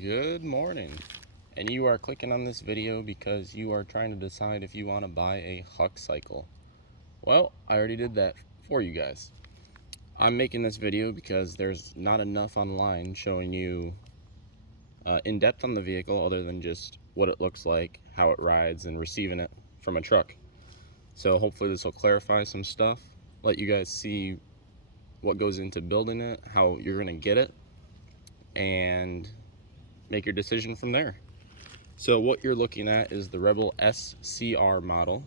Good morning. And you are clicking on this video because you are trying to decide if you want to buy a huck cycle. Well, I already did that for you guys. I'm making this video because there's not enough online showing you in depth on the vehicle other than just what it looks like, how it rides, and receiving it from a truck. So hopefully this will clarify some stuff, let you guys see what goes into building it, how you're going to get it, and make your decision from there. So what you're looking at is the Rebel SCR model.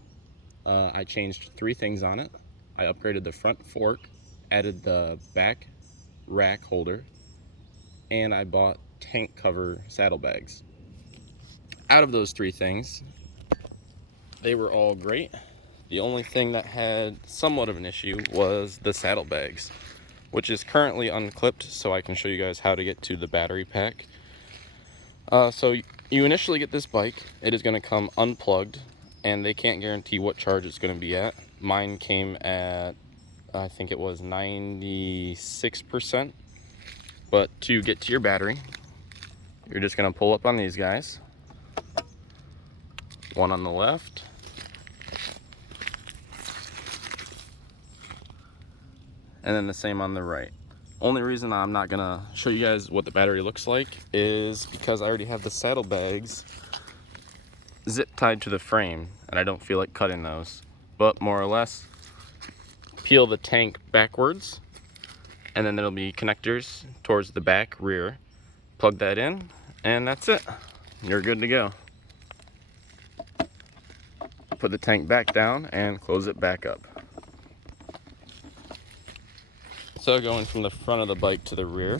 I changed 3 things on it. I upgraded the front fork, added the back rack holder, and I bought tank cover saddlebags. Out of those 3 things, they were all great. The only thing that had somewhat of an issue was the saddlebags, which is currently unclipped, so I can show you guys how to get to the battery pack. So you initially get this bike. It is going to come unplugged, and they can't guarantee what charge it's going to be at. Mine came at, I think it was 96%. But to get to your battery, you're just going to pull up on these guys. One on the left, and then the same on the right. Only reason I'm not gonna show you guys what the battery looks like is because I already have the saddlebags zip tied to the frame and I don't feel like cutting those. But more or less, peel the tank backwards and then there'll be connectors towards the back rear. Plug that in and that's it. You're good to go. Put the tank back down and close it back up. So going from the front of the bike to the rear,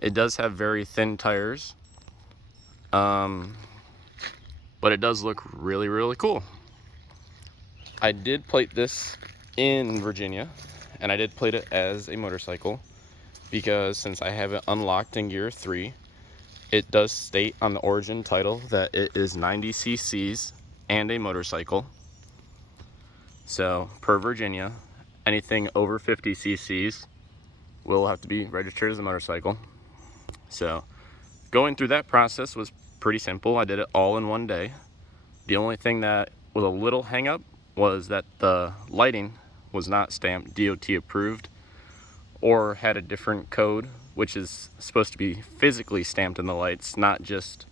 it does have very thin tires, but it does look really cool. I did plate this in Virginia, and I did plate it as a motorcycle because since I have it unlocked in Gear 3, it does state on the origin title that it is 90 cc's and a motorcycle. So per Virginia, anything over 50 cc's will have to be registered as a motorcycle. So going through that process was pretty simple. I did it all in one day. The only thing that was a little hang up was that the lighting was not stamped DOT approved or had a different code, which is supposed to be physically stamped in the lights, not just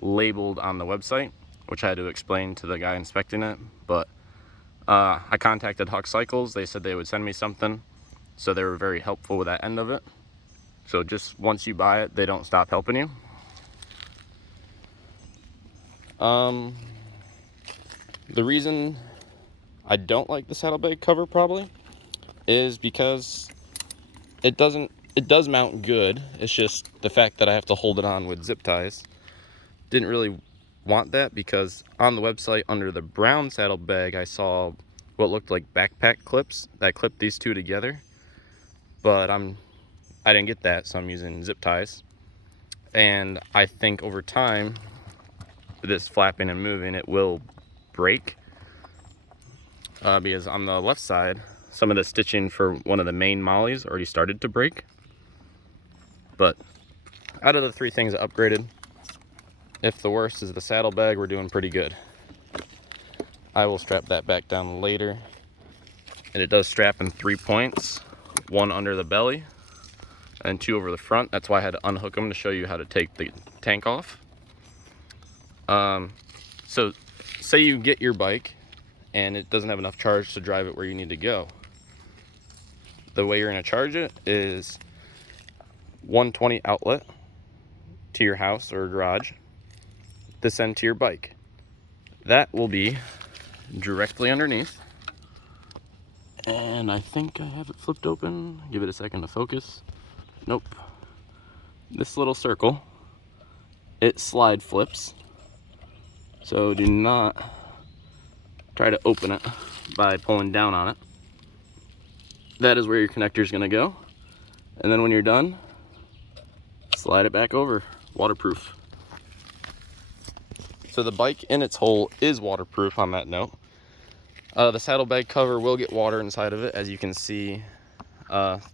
labeled on the website, which I had to explain to the guy inspecting it. But I contacted Huck Cycles. They said they would send me something, so they were very helpful with that end of it. So just once you buy it, they don't stop helping you. The reason I don't like the saddlebag cover probably is because it does mount good. It's just the fact that I have to hold it on with zip ties. Didn't really want that because on the website under the brown saddlebag I saw what looked like backpack clips that clip these two together, but I didn't get that, so I'm using zip ties. And I think over time with this flapping and moving it will break, because on the left side some of the stitching for one of the main mollies already started to break. But out of the 3 things I upgraded, if the worst is the saddlebag, we're doing pretty good. I will strap that back down later. And it does strap in 3 points, 1 under the belly and 2 over the front. That's why I had to unhook them to show you how to take the tank off. So say you get your bike and it doesn't have enough charge to drive it where you need to go. The way you're going to charge it is 120 outlet to your house or garage, this end to your bike. That will be directly underneath. And I think I have it flipped open. Give it a second to focus. Nope. This little circle, it slide flips. So do not try to open it by pulling down on it. That is where your connector is going to go. And then when you're done, slide it back over. Waterproof. So the bike in its whole is waterproof on that note. The saddlebag cover will get water inside of it, as you can see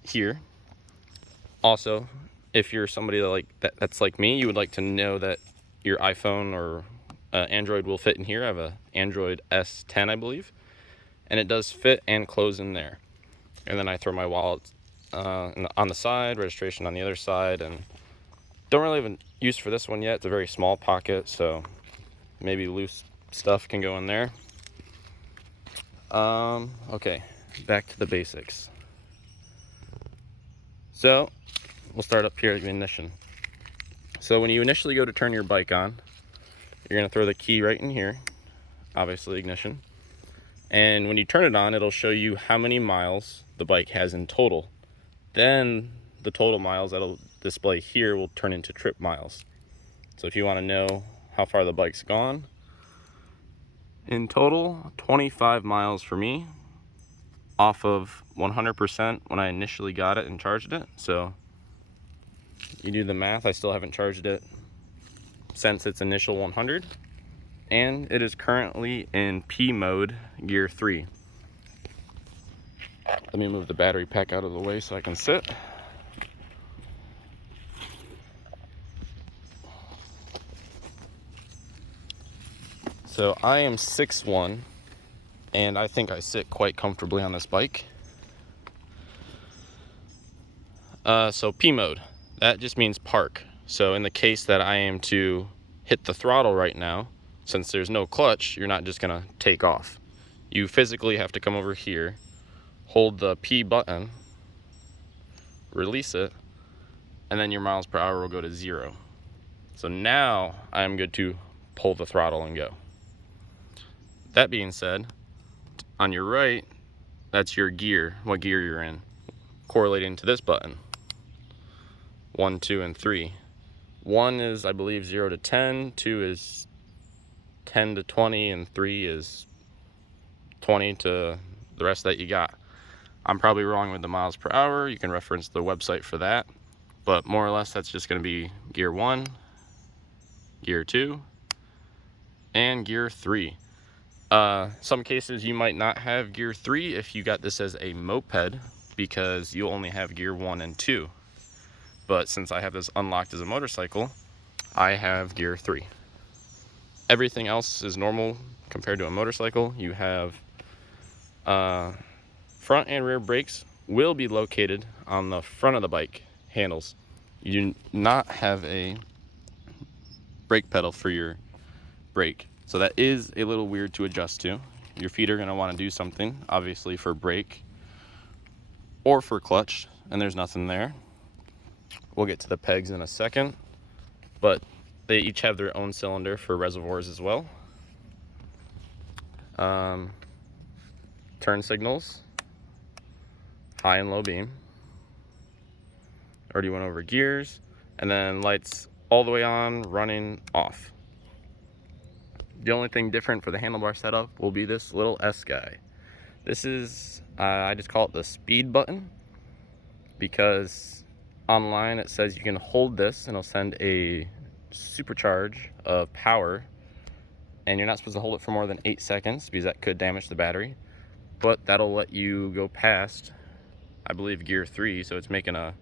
here. Also, if you're somebody that's like me, you would like to know that your iPhone or Android will fit in here. I have a Android S10, I believe, and it does fit and close in there. And then I throw my wallet on the side, registration on the other side, and don't really have a use for this one yet. It's a very small pocket, so maybe loose stuff can go in there. Okay, back to the basics. So we'll start up here at the ignition. So when you initially go to turn your bike on, you're going to throw the key right in here, obviously ignition. And when you turn it on, it'll show you how many miles the bike has in total. Then the total miles that'll display here will turn into trip miles. So if you want to know how far the bike's gone, in total, 25 miles for me, off of 100% when I initially got it and charged it. So you do the math, I still haven't charged it since its initial 100. And it is currently in P mode, gear 3. Let me move the battery pack out of the way so I can sit. So I am 6'1", and I think I sit quite comfortably on this bike. So P mode, that just means park. So in the case that I am to hit the throttle right now, since there's no clutch, you're not just gonna take off. You physically have to come over here, hold the P button, release it, and then your miles per hour will go to 0. So now I'm good to pull the throttle and go. That being said, on your right, that's your gear, what gear you're in, correlating to this button. 1, 2, and 3. 1 is, I believe, 0 to 10, 2 is 10 to 20, and 3 is 20 to the rest that you got. I'm probably wrong with the miles per hour. You can reference the website for that. But more or less, that's just going to be gear 1, gear 2, and gear 3. Some cases you might not have gear 3 if you got this as a moped, because you only have gear 1 and 2. But since I have this unlocked as a motorcycle, I have gear 3. Everything else is normal compared to a motorcycle. You have front and rear brakes will be located on the front of the bike handles. You do not have a brake pedal for your brake. So that is a little weird to adjust to. Your feet are going to want to do something, obviously, for brake or for clutch, and there's nothing there. We'll get to the pegs in a second, but they each have their own cylinder for reservoirs as well. Turn signals, high and low beam. Already went over gears, and then lights all the way on, running, off. The only thing different for the handlebar setup will be this little S guy. This is, I just call it the speed button, because online it says you can hold this and it'll send a supercharge of power, and you're not supposed to hold it for more than 8 seconds because that could damage the battery. But that'll let you go past, I believe, gear 3, so it's making a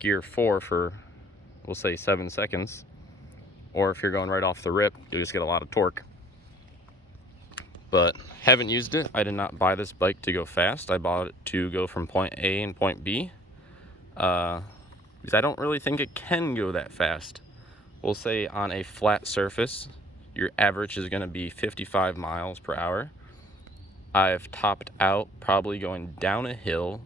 gear 4 for, we'll say, 7 seconds. Or if you're going right off the rip, you'll just get a lot of torque. But haven't used it. I did not buy this bike to go fast. I bought it to go from point A and point B. Because I don't really think it can go that fast. We'll say on a flat surface, your average is going to be 55 miles per hour. I've topped out probably going down a hill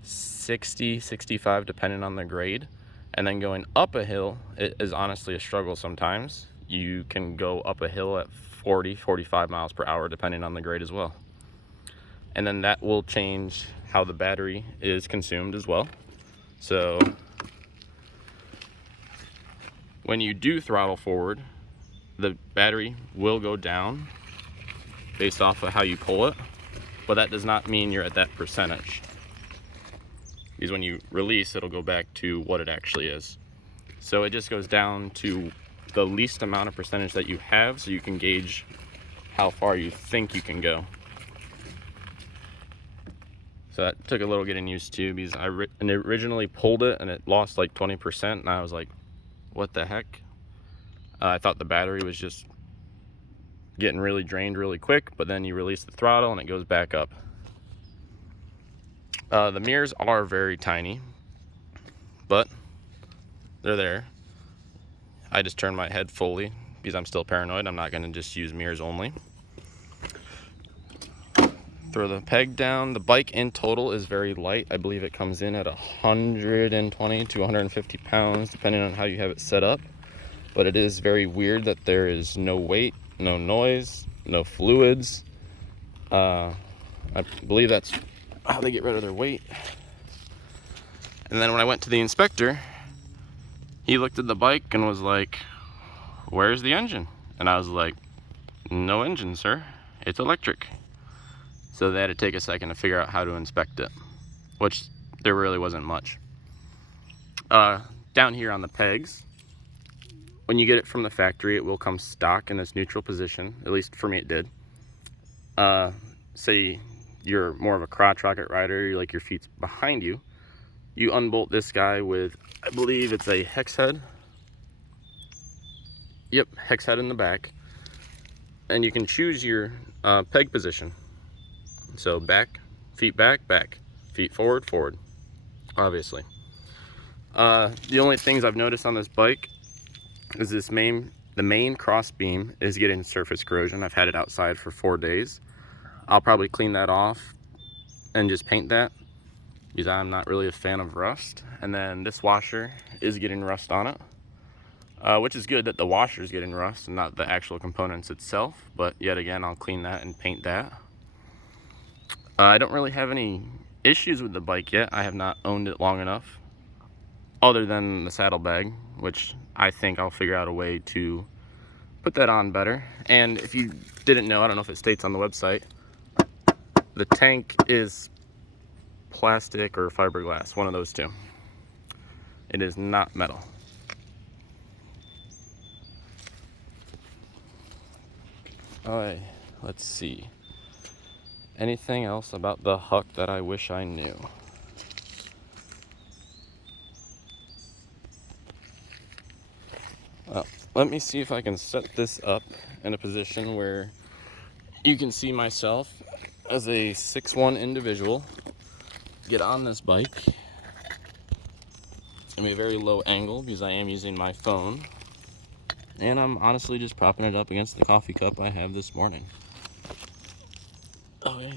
60, 65 depending on the grade. And then going up a hill, it is honestly a struggle sometimes. You can go up a hill at 40, 45 miles per hour depending on the grade as well. And then that will change how the battery is consumed as well. So when you do throttle forward, the battery will go down based off of how you pull it, but that does not mean you're at that percentage. Because when you release, it'll go back to what it actually is. So it just goes down to the least amount of percentage that you have, so you can gauge how far you think you can go. So that took a little getting used to, because I originally pulled it and it lost like 20%, and I was like, what the heck? I thought the battery was just getting really drained really quick, but then you release the throttle and it goes back up. The mirrors are very tiny, but they're there. I just turned my head fully because I'm still paranoid. I'm not going to just use mirrors only. Throw the peg down. The bike in total is very light. I believe it comes in at 120 to 150 pounds, depending on how you have it set up. But it is very weird that there is no weight, no noise, no fluids. I believe that's how they get rid of their weight. And then when I went to the inspector, he looked at the bike and was like, "Where's the engine?" And I was like, "No engine, sir. It's electric." So they had to take a second to figure out how to inspect it, which there really wasn't much. Down here on the pegs, when you get it from the factory, it will come stock in this neutral position. At least for me it did. Say you're more of a crotch rocket rider, you like your feet's behind you, you unbolt this guy with, I believe it's a hex head. Yep, hex head in the back. And you can choose your peg position. So back, feet back, back, feet forward, forward, obviously. The only things I've noticed on this bike is the main cross beam is getting surface corrosion. I've had it outside for 4 days. I'll probably clean that off and just paint that, because I'm not really a fan of rust. And then this washer is getting rust on it, which is good that the washer is getting rust and not the actual components itself. But yet again, I'll clean that and paint that. I don't really have any issues with the bike yet. I have not owned it long enough, other than the saddlebag, which I think I'll figure out a way to put that on better. And if you didn't know, I don't know if it states on the website, the tank is plastic or fiberglass, one of those two. It is not metal. Alright, let's see. Anything else about the Huck that I wish I knew? Well, let me see if I can set this up in a position where you can see myself as a 6'1" individual get on this bike. It's gonna be a very low angle because I am using my phone, and I'm honestly just propping it up against the coffee cup I have this morning. Okay,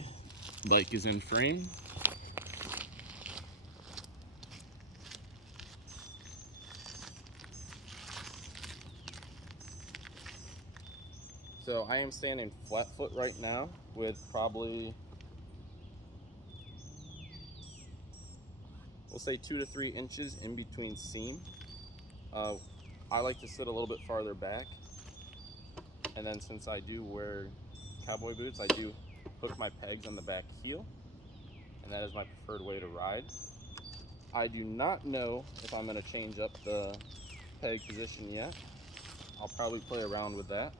bike is in frame. So I am standing flat foot right now with probably, we'll say 2 to 3 inches in between seam. I like to sit a little bit farther back, and then since I do wear cowboy boots, I do hook my pegs on the back heel, and that is my preferred way to ride. I do not know if I'm going to change up the peg position yet. I'll probably play around with that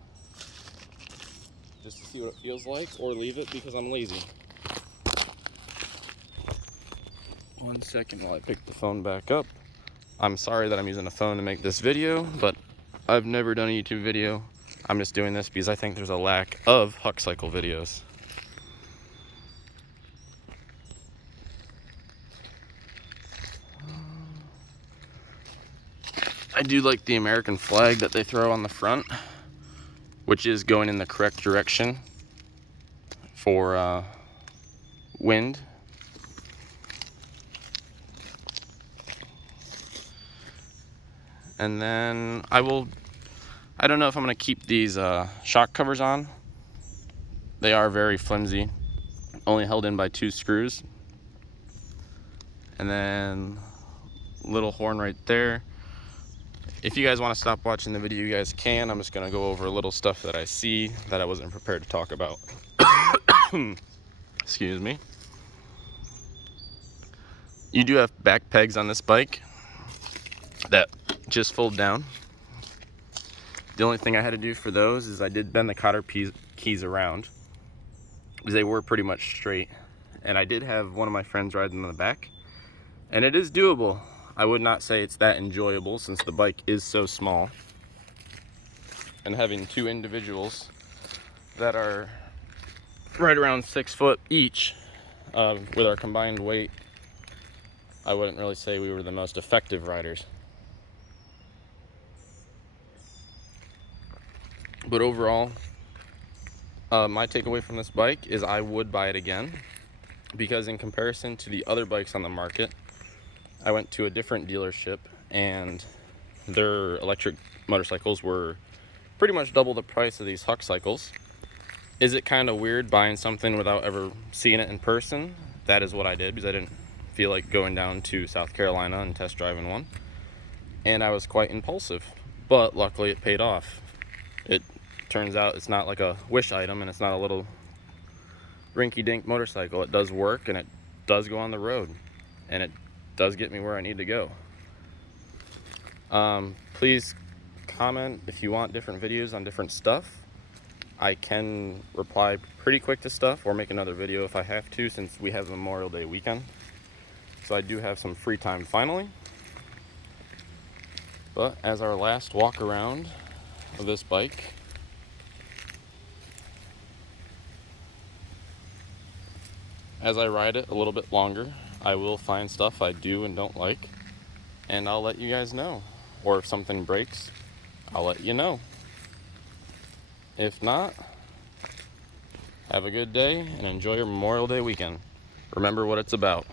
just to see what it feels like, or leave it because I'm lazy. 1 second while I pick the phone back up. I'm sorry that I'm using a phone to make this video, but I've never done a YouTube video. I'm just doing this because I think there's a lack of huck cycle videos. I do like the American flag that they throw on the front, which is going in the correct direction for wind. And then I don't know if I'm going to keep these shock covers on. They are very flimsy, only held in by 2 screws. And then little horn right there. If you guys want to stop watching the video, you guys can. I'm just going to go over a little stuff that I see that I wasn't prepared to talk about. Excuse me. You do have back pegs on this bike that just fold down. The only thing I had to do for those is I did bend the cotter keys around, because they were pretty much straight, and I did have one of my friends riding in the back, and it is doable. I would not say it's that enjoyable since the bike is so small, and having two individuals that are right around 6 foot each with our combined weight, I wouldn't really say we were the most effective riders. But overall, my takeaway from this bike is I would buy it again, because in comparison to the other bikes on the market, I went to a different dealership and their electric motorcycles were pretty much double the price of these Huck cycles. Is it kind of weird buying something without ever seeing it in person? That is what I did, because I didn't feel like going down to South Carolina and test driving one. And I was quite impulsive, but luckily it paid off. It turns out it's not like a wish item, and it's not a little rinky-dink motorcycle. It does work, and it does go on the road, and it does get me where I need to go. Please comment if you want different videos on different stuff. I can reply pretty quick to stuff or make another video if I have to, since we have Memorial Day weekend. So I do have some free time finally. But as our last walk around of this bike, as I ride it a little bit longer, I will find stuff I do and don't like, and I'll let you guys know. Or if something breaks, I'll let you know. If not, have a good day and enjoy your Memorial Day weekend. Remember what it's about.